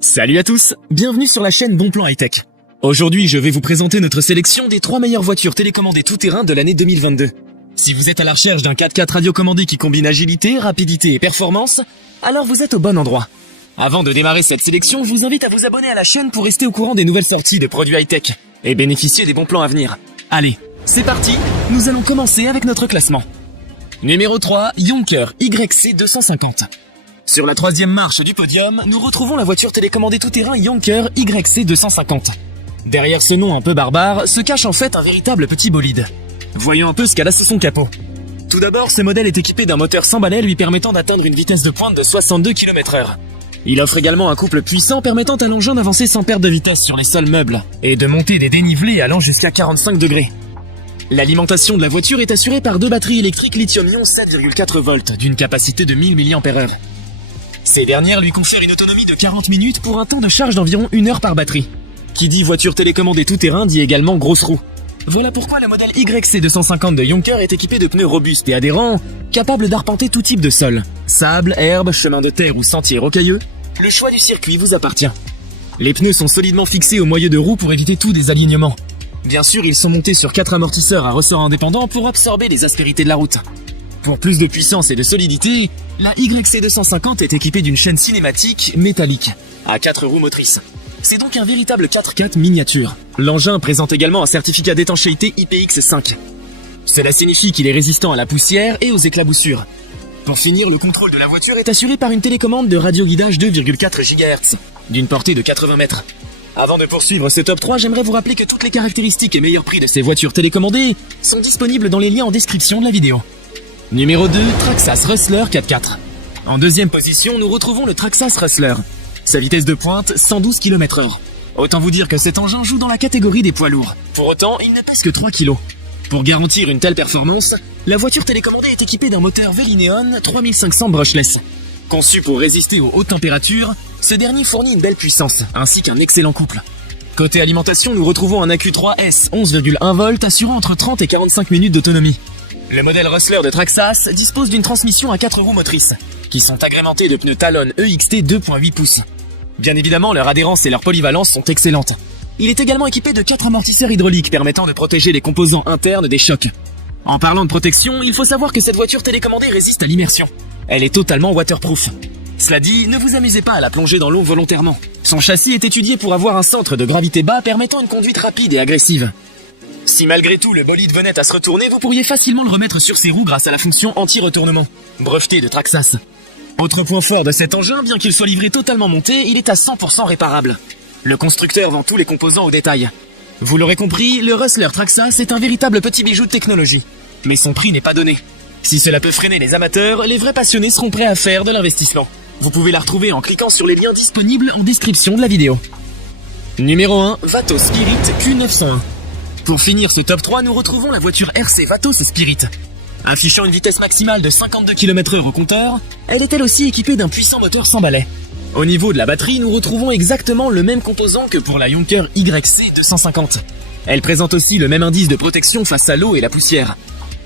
Salut à tous, bienvenue sur la chaîne Bon Plan High Tech. Aujourd'hui, je vais vous présenter notre sélection des 3 meilleures voitures télécommandées tout-terrain de l'année 2022. Si vous êtes à la recherche d'un 4x4 radiocommandé qui combine agilité, rapidité et performance, alors vous êtes au bon endroit. Avant de démarrer cette sélection, je vous invite à vous abonner à la chaîne pour rester au courant des nouvelles sorties de produits high-tech et bénéficier des bons plans à venir. Allez, c'est parti, nous allons commencer avec notre classement. Numéro 3, Yonker YC 250. Sur la 3e marche du podium, nous retrouvons la voiture télécommandée tout-terrain Yonker YC 250. Derrière ce nom un peu barbare, se cache en fait un véritable petit bolide. Voyons un peu ce qu'elle a sous son capot. Tout d'abord, ce modèle est équipé d'un moteur 100 balais lui permettant d'atteindre une vitesse de pointe de 62 km/h. Il offre également un couple puissant permettant à l'engin d'avancer sans perte de vitesse sur les sols meubles et de monter des dénivelés allant jusqu'à 45 degrés. L'alimentation de la voiture est assurée par 2 batteries électriques lithium-ion 7,4 volts d'une capacité de 1000 mAh. Ces dernières lui confèrent une autonomie de 40 minutes pour un temps de charge d'environ 1 heure par batterie. Qui dit voiture télécommandée tout-terrain dit également grosse roue. Voilà pourquoi le modèle YC250 de Yonker est équipé de pneus robustes et adhérents, capables d'arpenter tout type de sol. Sable, herbe, chemin de terre ou sentier rocailleux, le choix du circuit vous appartient. Les pneus sont solidement fixés au moyeu de roue pour éviter tout désalignement. Bien sûr, ils sont montés sur 4 amortisseurs à ressort indépendants pour absorber les aspérités de la route. Pour plus de puissance et de solidité, la YC250 est équipée d'une chaîne cinématique métallique, à 4 roues motrices. C'est donc un véritable 4x4 miniature. L'engin présente également un certificat d'étanchéité IPX5. Cela signifie qu'il est résistant à la poussière et aux éclaboussures. Pour finir, le contrôle de la voiture est assuré par une télécommande de radioguidage 2,4 GHz, d'une portée de 80 mètres. Avant de poursuivre ce top 3, j'aimerais vous rappeler que toutes les caractéristiques et meilleurs prix de ces voitures télécommandées sont disponibles dans les liens en description de la vidéo. Numéro 2, Traxxas Rustler 4x4. En deuxième position, nous retrouvons le Traxxas Rustler. Sa vitesse de pointe, 112 km/h. Autant vous dire que cet engin joue dans la catégorie des poids lourds. Pour autant, il ne pèse que 3 kg. Pour garantir une telle performance, la voiture télécommandée est équipée d'un moteur Velineon 3500 brushless. Conçu pour résister aux hautes températures, ce dernier fournit une belle puissance, ainsi qu'un excellent couple. Côté alimentation, nous retrouvons un AQ3S 11,1 volts assurant entre 30 et 45 minutes d'autonomie. Le modèle Rustler de Traxxas dispose d'une transmission à 4 roues motrices, qui sont agrémentées de pneus Talon EXT 2.8 pouces. Bien évidemment, leur adhérence et leur polyvalence sont excellentes. Il est également équipé de 4 amortisseurs hydrauliques permettant de protéger les composants internes des chocs. En parlant de protection, il faut savoir que cette voiture télécommandée résiste à l'immersion. Elle est totalement waterproof. Cela dit, ne vous amusez pas à la plonger dans l'eau volontairement. Son châssis est étudié pour avoir un centre de gravité bas permettant une conduite rapide et agressive. Si malgré tout le bolide venait à se retourner, vous pourriez facilement le remettre sur ses roues grâce à la fonction anti-retournement, brevetée de Traxxas. Autre point fort de cet engin, bien qu'il soit livré totalement monté, il est à 100% réparable. Le constructeur vend tous les composants au détail. Vous l'aurez compris, le Rustler Traxxas est un véritable petit bijou de technologie. Mais son prix n'est pas donné. Si cela peut freiner les amateurs, les vrais passionnés seront prêts à faire de l'investissement. Vous pouvez la retrouver en cliquant sur les liens disponibles en description de la vidéo. Numéro 1, Vatos Spirit Q901. Pour finir ce top 3, nous retrouvons la voiture RC Vatos Spirit. Affichant une vitesse maximale de 52 km/h au compteur, elle est elle aussi équipée d'un puissant moteur 100 balais. Au niveau de la batterie, nous retrouvons exactement le même composant que pour la Yonker YC250. Elle présente aussi le même indice de protection face à l'eau et la poussière.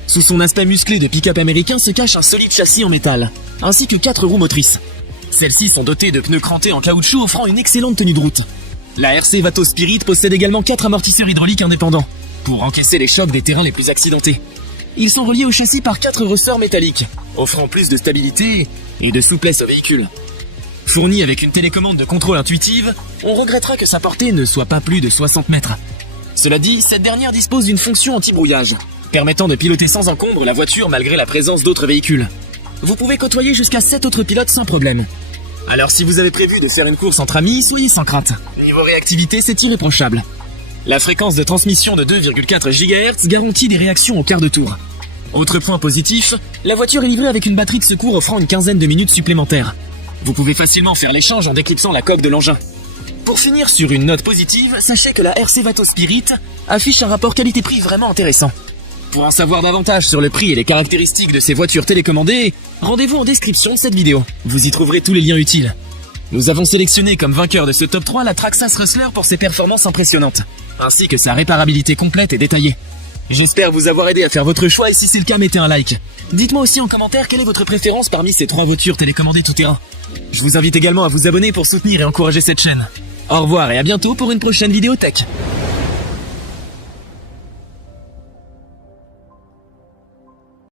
Sous son aspect musclé de pick-up américain se cache un solide châssis en métal, ainsi que 4 roues motrices. Celles-ci sont dotées de pneus crantés en caoutchouc offrant une excellente tenue de route. La RC Vatos Spirit possède également 4 amortisseurs hydrauliques indépendants, pour encaisser les chocs des terrains les plus accidentés. Ils sont reliés au châssis par 4 ressorts métalliques, offrant plus de stabilité et de souplesse au véhicule. Fourni avec une télécommande de contrôle intuitive, on regrettera que sa portée ne soit pas plus de 60 mètres. Cela dit, cette dernière dispose d'une fonction anti-brouillage, permettant de piloter sans encombre la voiture malgré la présence d'autres véhicules. Vous pouvez côtoyer jusqu'à 7 autres pilotes sans problème. Alors si vous avez prévu de faire une course entre amis, soyez sans crainte. Niveau réactivité, c'est irréprochable. La fréquence de transmission de 2,4 GHz garantit des réactions au quart de tour. Autre point positif, la voiture est livrée avec une batterie de secours offrant une quinzaine de minutes supplémentaires. Vous pouvez facilement faire l'échange en déclipsant la coque de l'engin. Pour finir sur une note positive, sachez que la RC Vatos Spirit affiche un rapport qualité-prix vraiment intéressant. Pour en savoir davantage sur le prix et les caractéristiques de ces voitures télécommandées, rendez-vous en description de cette vidéo. Vous y trouverez tous les liens utiles. Nous avons sélectionné comme vainqueur de ce top 3 la Traxxas Rustler pour ses performances impressionnantes, ainsi que sa réparabilité complète et détaillée. J'espère vous avoir aidé à faire votre choix et si c'est le cas, mettez un like. Dites-moi aussi en commentaire quelle est votre préférence parmi ces 3 voitures télécommandées tout-terrain. Je vous invite également à vous abonner pour soutenir et encourager cette chaîne. Au revoir et à bientôt pour une prochaine vidéo tech.